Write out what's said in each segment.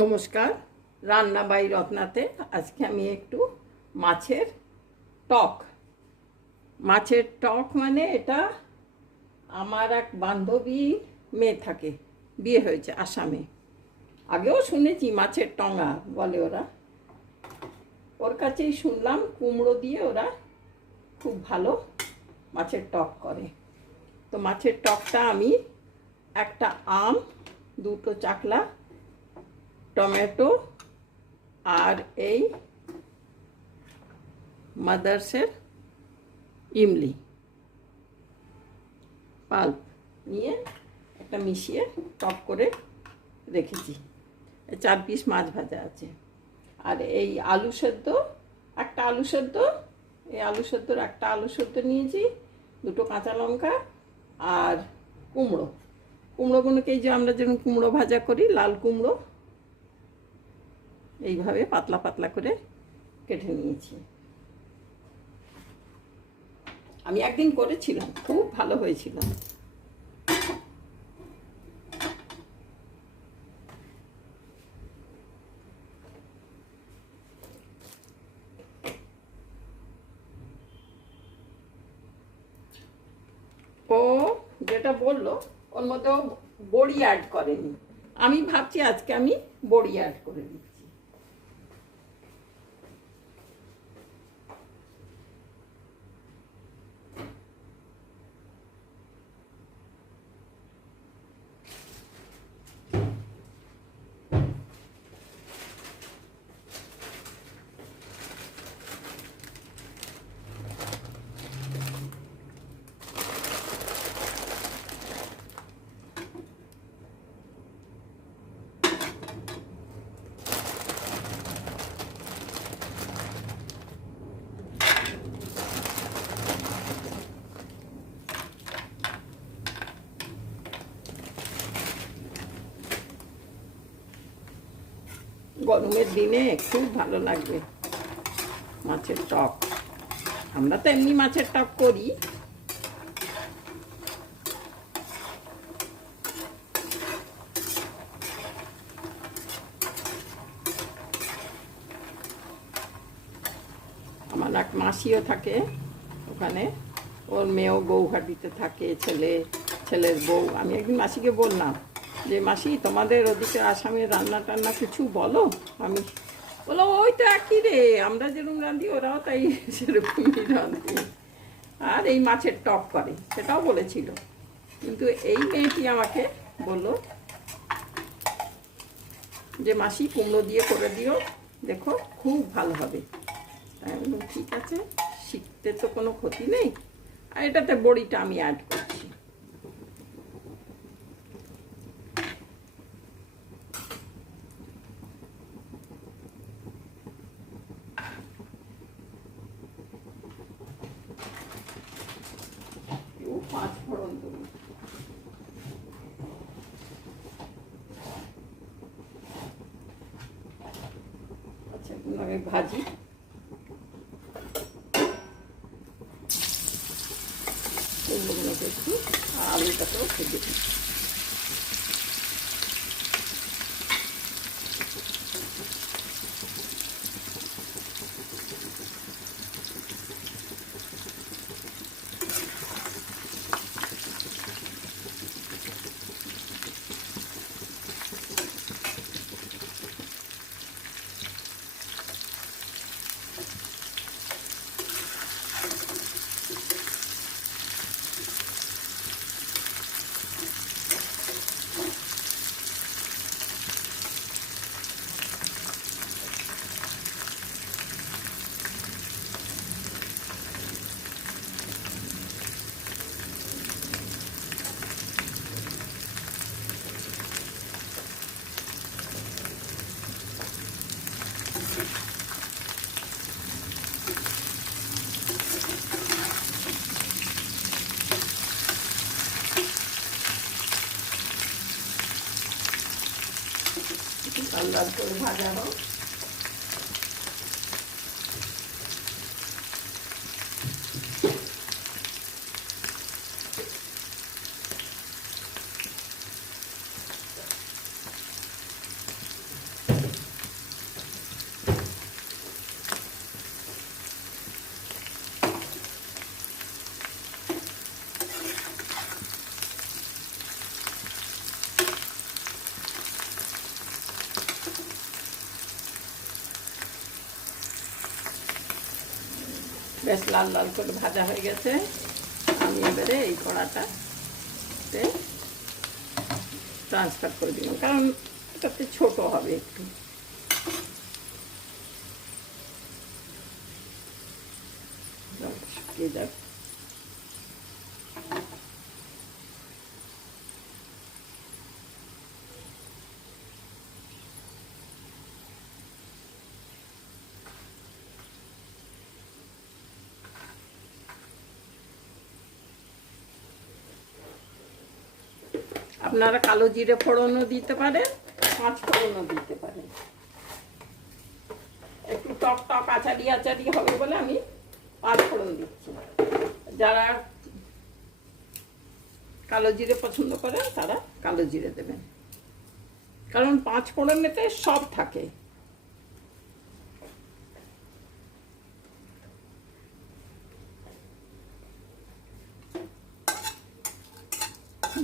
নমস্কার, রান্না বাই রত্নাতে আজকে আমি একটু মাছের টক মানে এটা আমার এক বান্ধবীর মেয়ে থাকে, বিয়ে হয়েছে আসামে। আগেও শুনেছি মাছের টঙা বলে ওরা, ওর কাছেই শুনলাম কুমড়ো দিয়ে ওরা খুব ভালো মাছের টক করে। তো মাছের টকটা আমি একটা আম, দুটো চাকলা টমেটো আর এই মাদার্সের ইমলি পাল্প নিয়ে একটা মিশিয়ে টক করে রেখেছি। 4 পিস মাছ ভাজা আছে। আর এই আলু সেদ্ধ, একটা আলু সেদ্ধ, এই আলু সেদ্ধর একটা আলু সেদ্ধ নিয়েছি, দুটো কাঁচা লঙ্কা আর কুমড়োগুলোকে যে আমরা যেরকম কুমড়ো ভাজা করি, লাল কুমড়ো এইভাবে পাতলা পাতলা করে কেটে নিয়েছি। আমি একদিন করেছিলাম, খুব ভালো হয়েছিল। ও যেটা বললো ওর মধ্যে ও বড়ি অ্যাড করেনি, আমি ভাবছি আজকে আমি বড়ি অ্যাড করে দিচ্ছি। গরমের দিনে খুব ভালো লাগবে মাছের টক। আমরা তো এমনি মাছের টক করি, আমার এক মাসিও থাকে ওখানে, ওর মেয়েও গৌহাটিতে থাকে, ছেলের বউ। আমি একদিন মাসিকে বললাম যে মাসি তোমাদের ওদিকে আসামের রান্না টান্না কিছু বলো। আমি বলো ওই তো একই রে, আমরা যেরকম রাঁধি ওরাও তাই সেরকমই রাঁধে, আর এই মাছের টক করে, সেটাও বলেছিল। কিন্তু এই মেয়েটি আমাকে বলল যে মাসি কুমড়ো দিয়ে করে দিও, দেখো খুব ভালো হবে। তাই আমি বললাম ঠিক আছে, শিখতে তো কোনো ক্ষতি নেই। আর এটাতে বড়িটা আমি অ্যাড করছি। পাঁচ ফোড়ন দেবো, আচ্ছা আমি ভাজি। কুমড়োগুলোকে একটু আলুটাকেও ভেজে দিই। লাল লাল করে ভাজা হোক। বেশ লাল লাল করে ভাজা হয়ে গেছে। আমি এবারে এই কড়াটাতে ট্রান্সফার করে দিলাম, কারণ এটাতে ছোট হবে একটু। শুকিয়ে যাক। আপনারা কালো জিরে ফোড়নও দিতে পারেন, পাঁচ ফোড়নও দিতে পারেন। একটু টক টক আচারি আচারি হবে বলে আমি পাঁচ ফোড়ন দিচ্ছি। যারা কালো জিরে পছন্দ করেন তারা কালো জিরে দেবেন, কারণ পাঁচ ফোড়নেতে সব থাকে।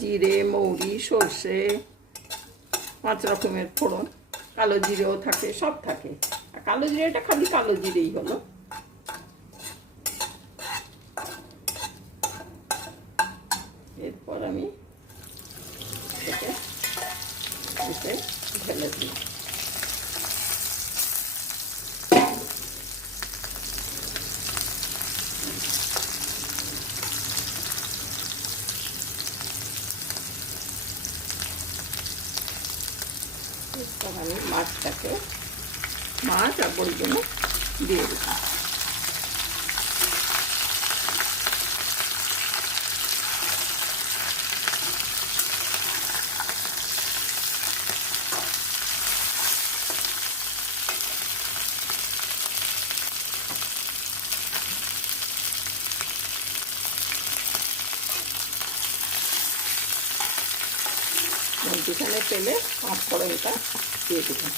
জিরে, মৌরি, সর্ষে, 5 রকমের ফোড়ন, কালো জিরেও থাকে, সব থাকে। আর কালো জিরেটা খালি কালো জিরেই হলো। এরপর আমি এটাকে ঢেলে দিই। আমি মাছটাকে, মাছ আর বড়িগুলো দিয়ে দিলাম। মধ্যখানে তেলে পাঁচ ফোড়নটা দিয়ে দিলাম।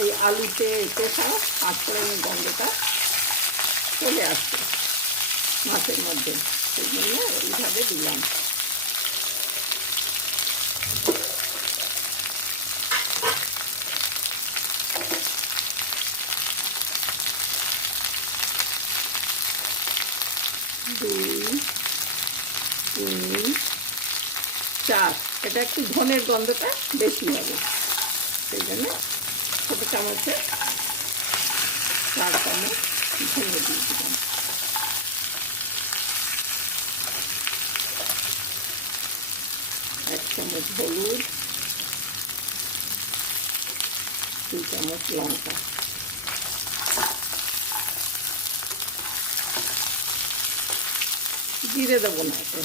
এই আলুতে কষা পাঁচ ফোড়নের গন্ধটা চলে আসছে মাছের মধ্যে, সেই জন্য এইভাবে দিলাম। দুই, তিন, চার। এটা একটু ধনের গন্ধটা বেশি হবে, সেই জন্য ছোটো চামচে 4 চামচ ধনে দিয়ে দিলাম। এক চামচ হলুদ, 2 চামচ লঙ্কা, জিরে দেবো না এতে।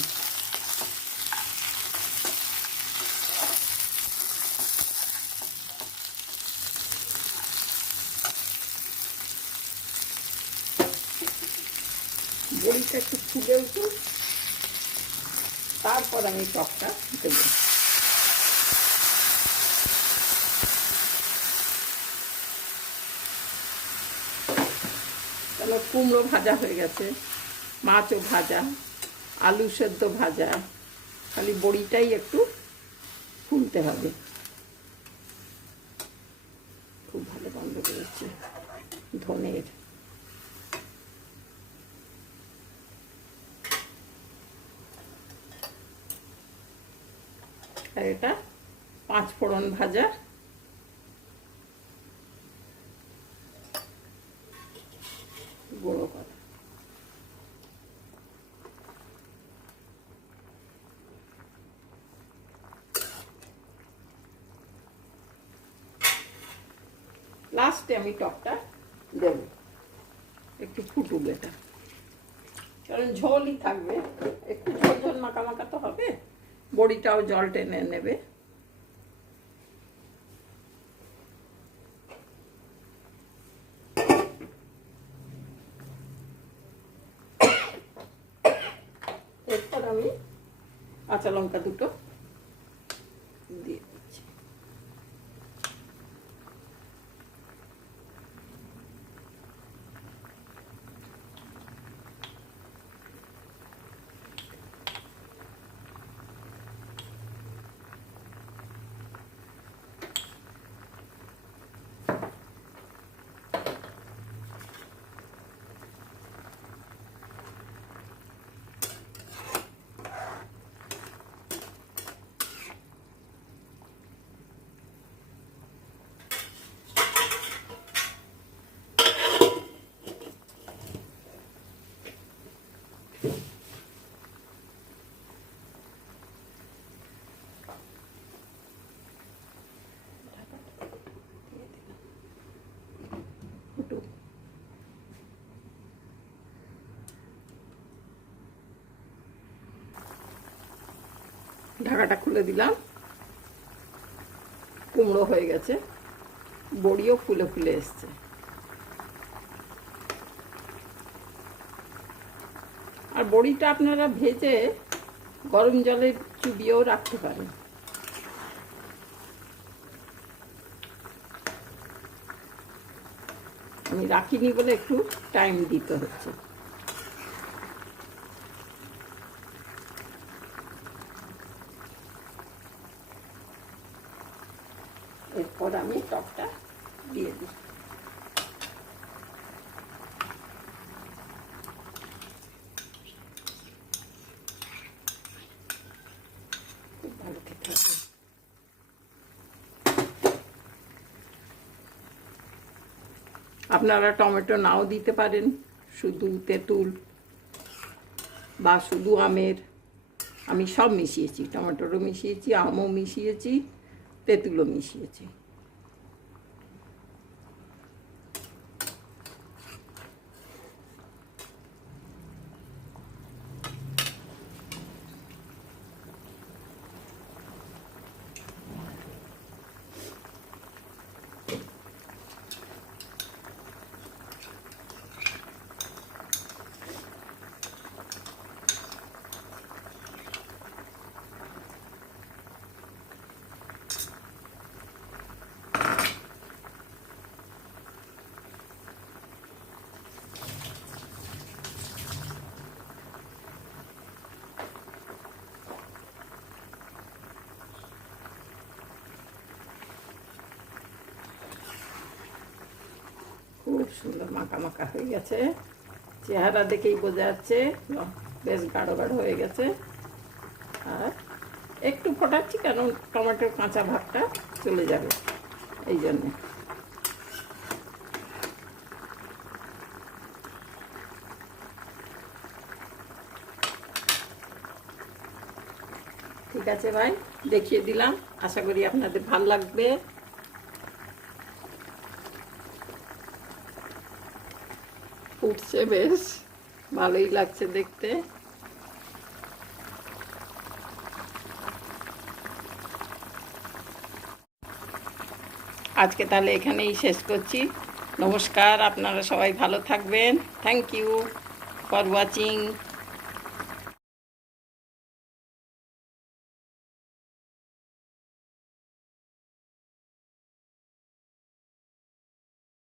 বড়িটা একটু ফুলে উঠুক, তারপর আমি টকটা দেব। তাহলে কুমড়ো ভাজা হয়ে গেছে, মাছও ভাজা, আলু সেদ্ধ ভাজা, খালি বড়িটাই একটু ফুলতে হবে। খুব ভালো গন্ধ বেরোচ্ছে ধনের। আর এটা 5 ফোড়ন ভাজা, গুঁড়ো করা। লাস্টে আমি টকটা দেব, একটু ফুটুক এটা, কারণ ঝোলই থাকবে, একটু ঝোল ঝোল মাখা মাখা তো হবে, বড়িটাও জল টেনে নেবে। এরপর আমি কাঁচা লঙ্কা দুটো দিয়ে দিচ্ছি। ঢাকাটা খুলে দিলাম। কুমড়ো হয়ে গেছে, বড়িও ফুলে ফুলে এসছে। আর বড়িটা আপনারা ভেজে গরম জলে চুবিয়েও রাখতে পারেন। আমি রাখিনি বলে একটু টাইম দিতে হচ্ছে। এরপর আমি টকটা দিয়ে দিই। খুব ভালো খেতে হবে। আপনারা টমেটো নাও দিতে পারেন, শুধু তেঁতুল বা শুধু আমের। আমি সব মিশিয়েছি, টমেটোরও মিশিয়েছি, আমও মিশিয়েছি, তেঁতুলও মিশিয়েছি। খুব সুন্দর মাখা মাখা হয়ে গেছে, চেহারা দেখেই বোঝা যাচ্ছে বেশ গাঢ় গাঢ় হয়ে গেছে। আর একটু ফোটাচ্ছি কারণ টমেটোর কাঁচা ভাবটা চলে যাবে, এই জন্যে। ঠিক আছে ভাই, দেখিয়ে দিলাম, আশা করি আপনাদের ভালো লাগবে। ফুটছে, বেশ ভালোই লাগছে দেখতে। আজকে তাহলে এখানেই শেষ করছি। নমস্কার, আপনারা সবাই ভালো থাকবেন। Thank you for watching.